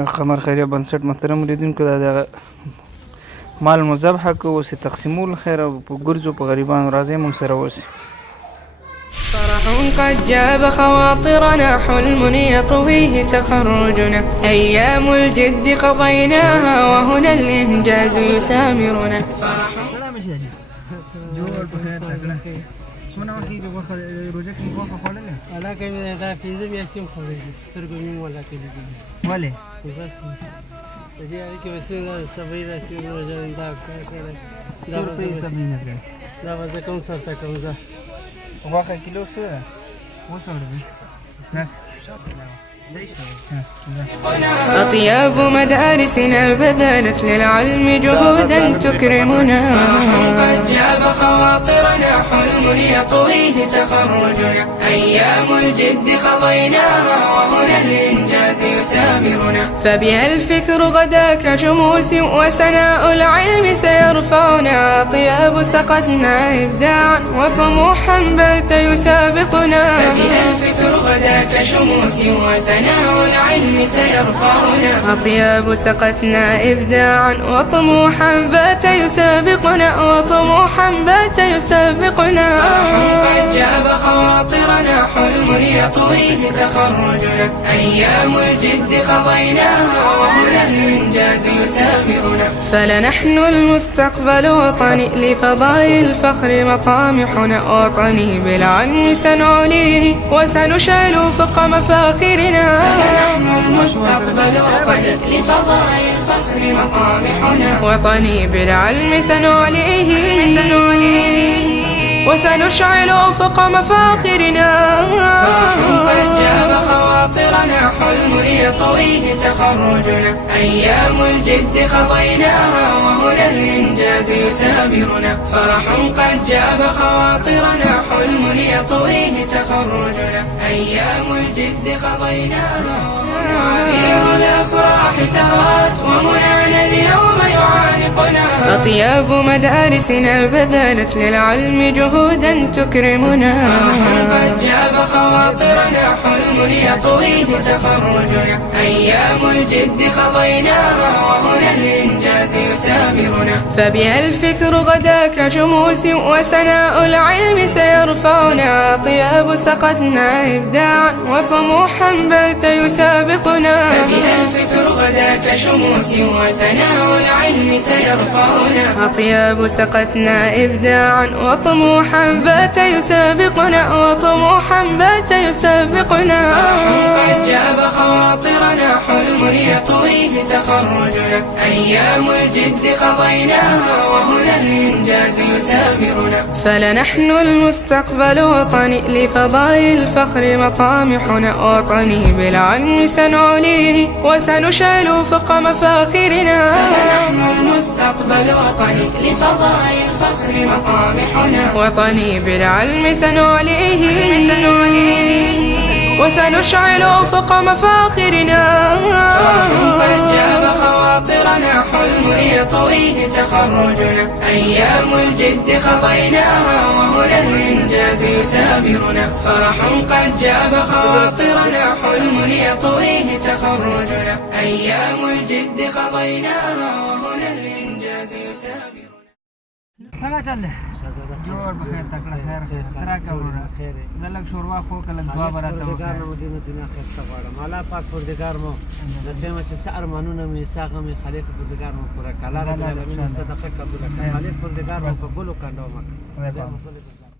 قمر خیریه بنسټ محترم مریدونکو دا د مال مو ذبحه کو اوس تقسیمول خیر او په ګرځو په غریبانو راځي مونږ سره اوسي. فرح قد جاب خواطرنا حلم يطويه تخرجنا أيام الجد قضيناها وهنا الإنجاز يسامرنا فرح څونه وخت د وخت روزه کې وخت خوړلې الله کوي دا پنځه میاشتې هم خوړلې سترګو مې ولا کېږي ولې بس د دې اړیکې وسیله صبر راسي روزه دا کړل دا په حساب نه کړ دا وځه کوم سره کوم ځه واخه کیلو سره وسره نه أطياب مدارسنا بذلت للعلم جهودا تكرمنا قد جاب خواطرنا حلم يطويه تخرجنا أيام الجد قضيناها وهنا الإنجاز يسامرنا فبها الفكر غدا كشموس وسناء العلم سيرفعنا أطياب سقتنا إبداعا وطموحا بات يسابقنا فبها الفكر غدا كشموس وسناء العلم سيرفعنا أطياب سقتنا إبداعا وطموحا بات يسابقنا وطموحا بات يسابقنا قد جاب خواطرنا حلم يطويه تخرجنا أيام الجد قضيناها وهنا الإنجاز يسامرنا فلنحن المستقبل وطني لفضاء الفخر مطامحنا وطني بالعلم سنعليه وسنشعل فوق مفاخرنا فنحن المستقبل وطني لفضاء الفخر مطامحنا وطني بالعلم سنعليه وسنشعل فوق مفاخرنا قد جاب خواطرنا حلم يطويه تخرجنا أيام الجد قضيناها وهنا الإنجاز يسامرنا فرح قد جاب خواطرنا حلم يطويه تخرجنا أيام الجد قضيناها عبير الأفراح ترات ومنانا اليوم يعانقنا أطياب مدارسنا بذلت للعلم جهودا تكرمنا قد جاب خواطرنا حلم يطويه تخرجنا أيام الجد قضيناها وهنا الإنجاز يسامرنا فبها الفكر غدا كشموس وسناء العلم سيرفعنا أطياب سقتنا إبداعا وطموحا بات يسابقنا فبها الفكر غدا كشموس وسناء العلم سيرفعنا أطياب سقتنا إبداعا وطموحا بات يسابقنا وطموحا بات يسابقنا قد جاب خواطرنا حلم يطويه تخرجنا أيام الجد قضيناها وهنا الإنجاز يسامرنا فلنحن المستقبل وطني لفضاء الفخر مطامحنا وطني بالعلم سنعليه وسنشعل فوق مفاخرنا فنحن المستقبل وطني لفضاء الفخر مطامحنا وطني بالعلم سنعليه وسنشعل فوق مفاخرنا قد جاب خواطرنا حلم يطويه تخرجنا أيام الجد قضيناها وهنا الإنجاز يسامرنا فرح قد جاب خواطرنا حلم يطويه تخرجنا أيام الجد قضيناها وهنا الإنجاز يسامرنا څنګه چل جوړ بخیر تکړه خیر تراکه ورونه خیر زلک شوروا خو کله دعا براته پردگار مو دنیا خسته غواړم الله پاک پردگار مو د ټیمه چې سر مانونه مې ساغه مې خالق پردگار مو پورا کاله رب العالمین صدقه قبول کړه خالق پردگار مو په بولو کاندو مکه